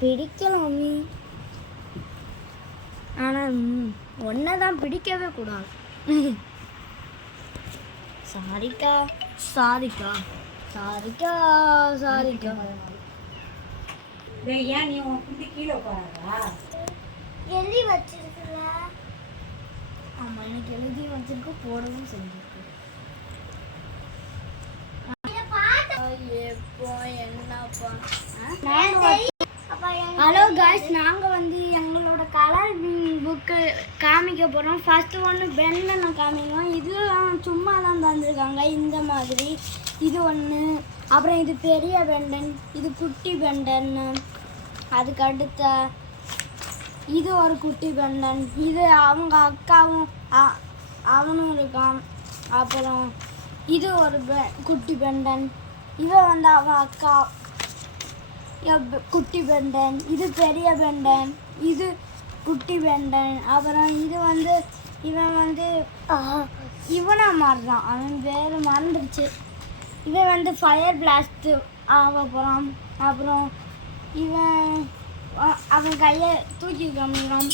பிடிக்கலாமே, ஆனால் ஒன்னதான் பிடிக்கவே கூடாது. சாரிக்கா சாரிக்கா சாரிக்கா சாரிக்கா. ஏன் நீ உன் குட்டி கீழே போறாதா? எழுதி வச்சிருக்கல. ஆமா, எனக்கு எழுதி வச்சிருக்கு, போடவும் செஞ்சிருக்கு. ஹலோ காய்ஸ், நாங்கள் வந்து எங்களோட கலர் புக்கு காமிக்க போகிறோம். ஃபஸ்ட்டு ஒன்று பெண்டனை காமிக்கிறோம். இதெல்லாம் சும்மா தான் தந்துருக்காங்க இந்த மாதிரி. இது ஒன்று, அப்புறம் இது பெரிய பெண்டன், இது குட்டி பெண்டன், அதுக்கு அடுத்த இது ஒரு குட்டி பெண்டன், இது அவங்க அக்காவும் அவனும் இருக்கான். அப்புறம் இது ஒரு குட்டி பெண்டன், இவன் வந்து அவன் அக்கா குட்டி பெண்டன், இது பெரிய பெண்டன், இது குட்டி பெண்டன். அப்புறம் இது வந்து இவன் வந்து இவனா மாறுறான், அவன் வேறு மறந்துடுச்சு. இவன் வந்து ஃபயர் பிளாஸ்ட் ஆக போகிறான். அப்புறம் இவன் அவன் கையை தூக்கி காமிக்கிறான்.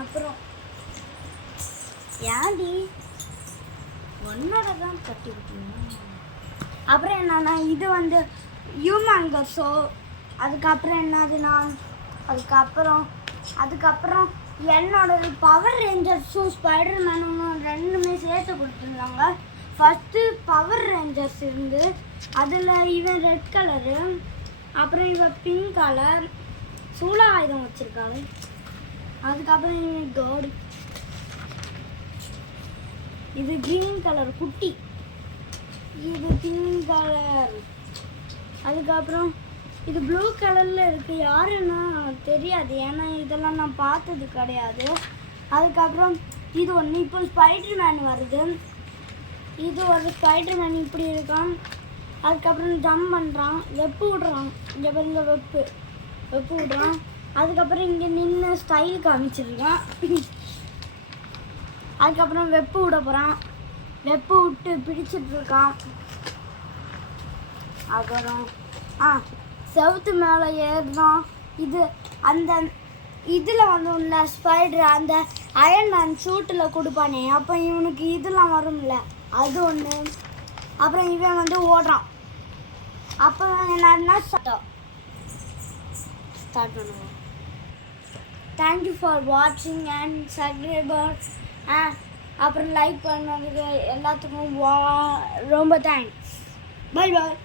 அப்புறம் ஏன்டி ஒன்னோட தான் கட்டி விட்டீங்க. அப்புறம் என்னன்னா இது வந்து யூமாங்கஸோ. அதுக்கப்புறம் என்னதுன்னா அதுக்கப்புறம் என்னோட பவர் ரேஞ்சர்ஸும் ஸ்பைடர் மேனும் ரெண்டுமே சேர்த்து கொடுத்துருந்தாங்க. ஃபஸ்ட்டு பவர் ரேஞ்சர்ஸ் இருந்து அதில் இவன் ரெட் கலரு, அப்புறம் இவன் பிங்க் கலர் சூழ ஆயுதம் வச்சுருக்காங்க. அதுக்கப்புறம் இவன் காடு, இது கிரீன் கலர் குட்டி, இது பிங்க் கலர். அதுக்கப்புறம் இது ப்ளூ கலரில் இருக்குது, யாருன்னா தெரியாது, ஏன்னா இதெல்லாம் நான் பார்த்தது கிடையாது. அதுக்கப்புறம் இது ஒன்று, இப்போ ஸ்பைடர் மேன் வருது. இது ஒரு ஸ்பைடர் மேன் இப்படி இருக்கான். அதுக்கப்புறம் ஜம்ப் பண்ணுறான், வெப்பு விடுறான். இங்கே பாருங்க, வெப்பு விடுறான். அதுக்கப்புறம் இங்கே நின்று ஸ்டைல் காமிச்சிருக்கான். அதுக்கப்புறம் வெப்பு விட போகிறான், வெப்பு விட்டு பிடிச்சிட்டு இருக்கான். அப்புறம் செவுத்து மேலே ஏறுறான். இது அந்த இதில் வந்து உள்ள ஸ்பைடர் அந்த அயன்மேன் ஷூட்டில் கொடுப்பானே, அப்போ இவனுக்கு இதெல்லாம் வரும்ல, அது ஒன்று. அப்புறம் இவன் வந்து ஓடுறான். அப்புறம் என்னன்னா ஸ்டார்ட் பண்ணுவோம். தேங்க்யூ ஃபார் வாட்சிங் அண்ட் சப்ஸ்கிரைபர். அப்புறம் லைக் பண்ணதுக்கு எல்லாத்துக்கும் ரொம்ப தேங்க்ஸ். Bye bye.